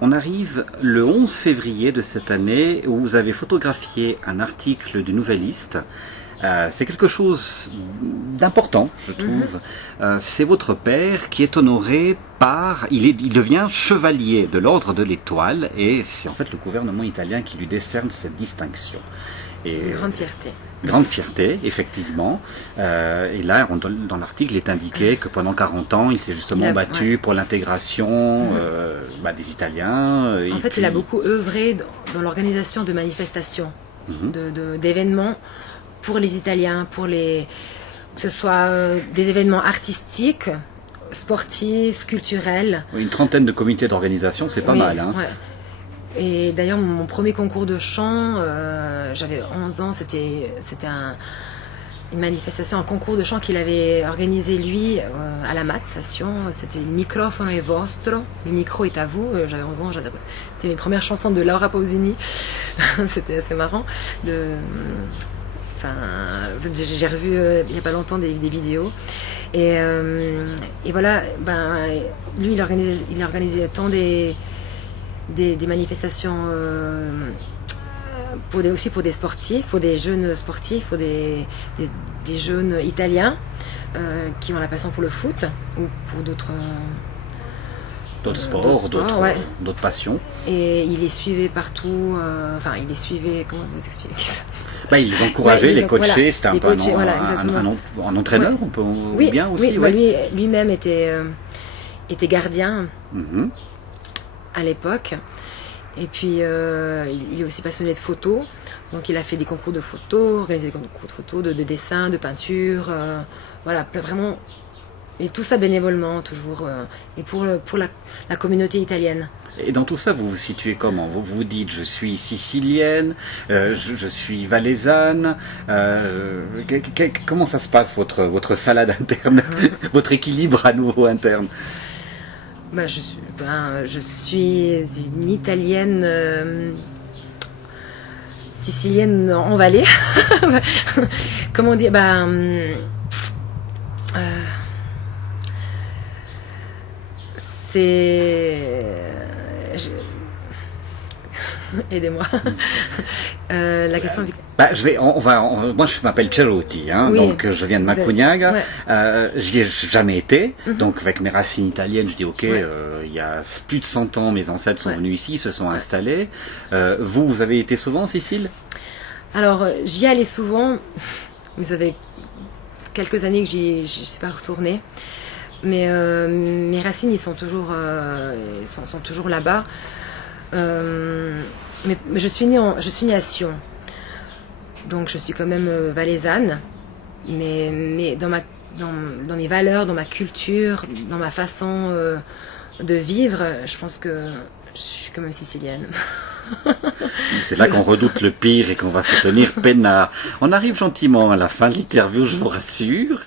On arrive le 11 février de cette année où vous avez photographié un article du Nouvelliste. C'est quelque chose d'important, je trouve. C'est votre père qui est honoré par... Il devient chevalier de l'ordre de l'Étoile et c'est en fait le gouvernement italien qui lui décerne cette distinction. Et, Une grande fierté. Grande fierté, effectivement. Et là, dans l'article, il est indiqué que pendant 40 ans, il s'est justement battu pour l'intégration des Italiens. En fait, il a beaucoup œuvré dans l'organisation de manifestations, d'événements pour les Italiens, que ce soit des événements artistiques, sportifs, culturels. Une trentaine de comités d'organisation, c'est pas mal. Hein. Ouais. Et d'ailleurs, mon premier concours de chant, j'avais 11 ans, c'était une manifestation, un concours de chant qu'il avait organisé lui à la MAT station. C'était Il microfono è vostro, le micro est à vous. J'avais 11 ans, c'était mes premières chansons de Laura Pausini. C'était assez marrant. J'ai revu il n'y a pas longtemps des vidéos. Et voilà, lui il organisait tant des manifestations aussi pour des sportifs, pour des jeunes sportifs, pour des jeunes italiens qui ont la passion pour le foot ou pour d'autres sports, d'autres passions. Et il les suivait partout, il les suivait, comment vous expliquer ça? Il les encourageait, les coachait, c'était un peu un entraîneur, on peut bien aussi. Lui-même était gardien à l'époque. Et puis, il est aussi passionné de photos. Donc, il a fait des concours de photos, organisé des concours de photos, de dessin, de peinture. Vraiment. Et tout ça bénévolement, toujours. Et pour la communauté italienne. Et dans tout ça, vous vous situez comment? Vous vous dites, je suis sicilienne, je suis valaisanne. Comment ça se passe, votre salade interne, votre équilibre à nouveau interne? Je suis une Italienne sicilienne en Valais. Comment dire? Aidez-moi. La question. Moi, je m'appelle Ceruti, donc je viens de Macugnaga. J'y ai jamais été, donc avec mes racines italiennes, je dis ok. Il y a plus de 100 ans, mes ancêtres sont venus ici, se sont installés. Vous avez été souvent en Sicile? Alors, j'y allais souvent. Vous avez quelques années que je suis pas retournée. Mais mes racines, ils sont toujours là-bas. Mais je suis née à Sion, donc je suis quand même valaisanne. Mais dans mes valeurs, dans ma culture, dans ma façon de vivre, je pense que je suis quand même sicilienne. C'est là qu'on redoute le pire et qu'on va se tenir peinard. On arrive gentiment à la fin de l'interview, je vous rassure.